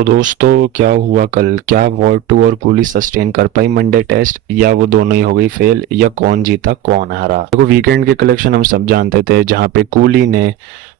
तो दोस्तों क्या हुआ कल? क्या वॉर टू और कूली सस्टेन कर पाई मंडे टेस्ट, या वो दोनों ही हो गई फेल, या कौन जीता कौन हारा? देखो, वीकेंड के कलेक्शन हम सब जानते थे, जहां पे कूली ने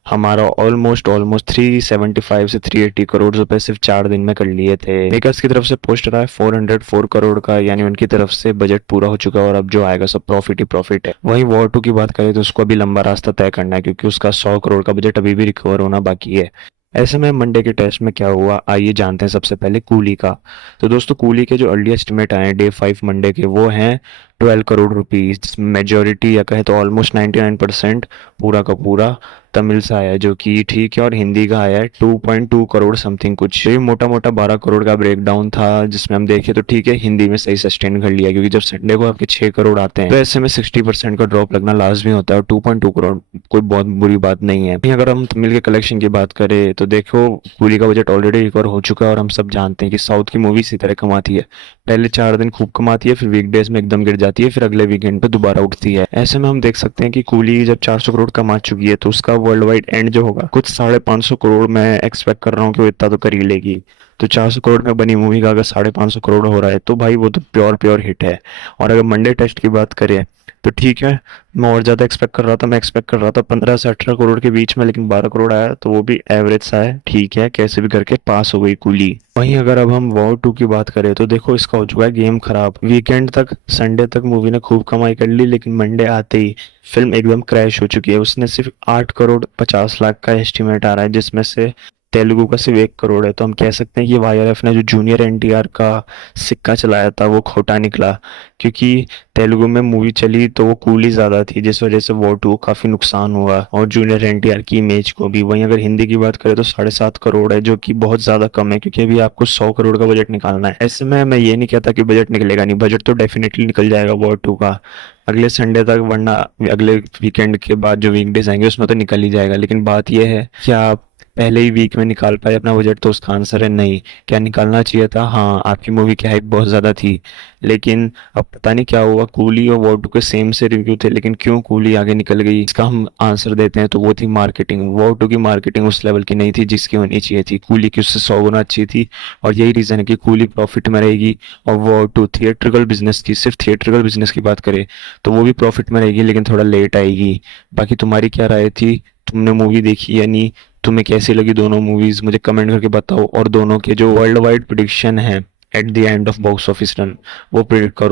हमारा ऑलमोस्ट ऑलमोस्ट 375 से 380 करोड़ रुपए सिर्फ 4 दिन में कर लिए थे। मेकर्स की तरफ से पोस्टर आया 404 करोड़ का, यानी उनकी तरफ से बजट पूरा हो चुका है और अब जो आएगा सब प्रॉफिट ही प्रॉफिट है। वहीं वॉर टू की बात करें तो उसको अभी लंबा रास्ता तय करना है, क्योंकि उसका 100 करोड़ का बजट अभी भी रिकवर होना बाकी है। ऐसे में मंडे के टेस्ट में क्या हुआ, आइए जानते हैं सबसे पहले कूली का। तो दोस्तों, कूली के जो अर्ली एस्टिमेट आए हैं डे 5 मंडे के, वो हैं 12 करोड़ रुपीज। मेजोरिटी या कहे तो ऑलमोस्ट 99% पूरा का पूरा तमिल से आया है, जो कि ठीक है, और हिंदी का आया है 2.2 करोड़ समथिंग कुछ। ये मोटा मोटा 12 करोड़ का ब्रेक डाउन था, जिसमें हम देखें तो ठीक है, हिंदी में सही सस्टेन कर लिया, क्योंकि जब संडे को आपके 6 करोड़ आते हैं तो ऐसे में 60% का ड्रॉप लगना लाजमी होता है, और 2.2 करोड़ कोई बहुत बुरी बात नहीं है। अगर हम तमिल के कलेक्शन की बात करें तो देखो, कूली का बजट ऑलरेडी रिकवर हो चुका है, और हम सब जानते हैं कि साउथ की मूवी इसी तरह कमाती है। पहले 4 दिन खूब कमाती है, फिर वीकडेज में एकदम गिर जाती है, फिर अगले वीकेंड पे दोबारा उठती है। ऐसे में हम देख सकते हैं कि कूली जब 400 करोड़ कमा चुकी है तो उसका वर्ल्ड वाइड एंड जो होगा कुछ 550 करोड़ मैं एक्सपेक्ट कर रहा हूँ कि वो इतना तो कर ही लेगी। तो 400 करोड़ में बनी मूवी का अगर 550 करोड़ हो रहा है तो भाई वो तो प्योर प्योर हिट है। और अगर मंडे टेस्ट की बात करें तो ठीक है, मैं और ज़्यादा एक्सपेक्ट कर रहा था। मैं एक्सपेक्ट कर रहा था 15 से 18 करोड़ के बीच में, लेकिन 12 करोड़ आया तो वो भी एवरेज सा है, ठीक है, कैसे भी करके पास हो गई कूली। वहीं अगर अब हम वॉर टू की बात करें तो देखो, इसका हो चुका है गेम खराब। वीकेंड तक, संडे तक मूवी ने खूब कमाई कर ली, लेकिन मंडे आते ही फिल्म एकदम क्रैश हो चुकी है। उसने सिर्फ 8 करोड़ 50 लाख का एस्टिमेट आ रहा है, जिसमें से तेलुगु का सिर्फ 1 करोड़ है। तो हम कह सकते हैं कि वाईआरएफ ने जो जूनियर एनटीआर का सिक्का चलाया था वो खोटा निकला, क्योंकि तेलुगु में मूवी चली तो वो कूली ज़्यादा थी, जिस वजह से वॉर टू को काफ़ी नुकसान हुआ, और जूनियर एनटीआर की इमेज को भी। वहीं अगर हिंदी की बात करें तो 7.5 करोड़ है, जो कि बहुत ज़्यादा कम है, क्योंकि अभी आपको 100 करोड़ का बजट निकालना है। ऐसे में मैं ये नहीं कहता कि बजट निकलेगा नहीं, बजट तो डेफिनेटली निकल जाएगा वॉर टू का अगले संडे तक, वरना अगले वीकेंड के बाद जो वीकडेज आएंगे उसमें तो निकल ही जाएगा। लेकिन बात यह है, क्या आप पहले ही वीक में निकाल पाए अपना बजट? तो उसका आंसर है नहीं। क्या निकालना चाहिए था? हाँ, आपकी मूवी की हाइप बहुत ज़्यादा थी, लेकिन अब पता नहीं क्या हुआ। कूली और वॉर टू के सेम से रिव्यू थे, लेकिन क्यों कूली आगे निकल गई, इसका हम आंसर देते हैं तो वो थी मार्केटिंग। वॉर टू की मार्केटिंग उस लेवल की नहीं थी जिसकी होनी चाहिए थी। कूली की उससे 100 गुना अच्छी थी, और यही रीज़न है कि कूली प्रॉफिट में रहेगी, और वॉर टू थिएट्रिकल बिजनेस की, सिर्फ थिएट्रिकल बिजनेस की बात करें तो वो भी प्रॉफिट में रहेगी, लेकिन थोड़ा लेट आएगी। बाकी तुम्हारी क्या राय थी? तुमने मूवी देखी या नहीं? तुम्हें कैसी लगी दोनों मूवीज? मुझे कमेंट करके बताओ, और दोनों के जो वर्ल्ड वाइड प्रिडिक्शन है at the end of box office run, वो प्रिडिक्ट करो।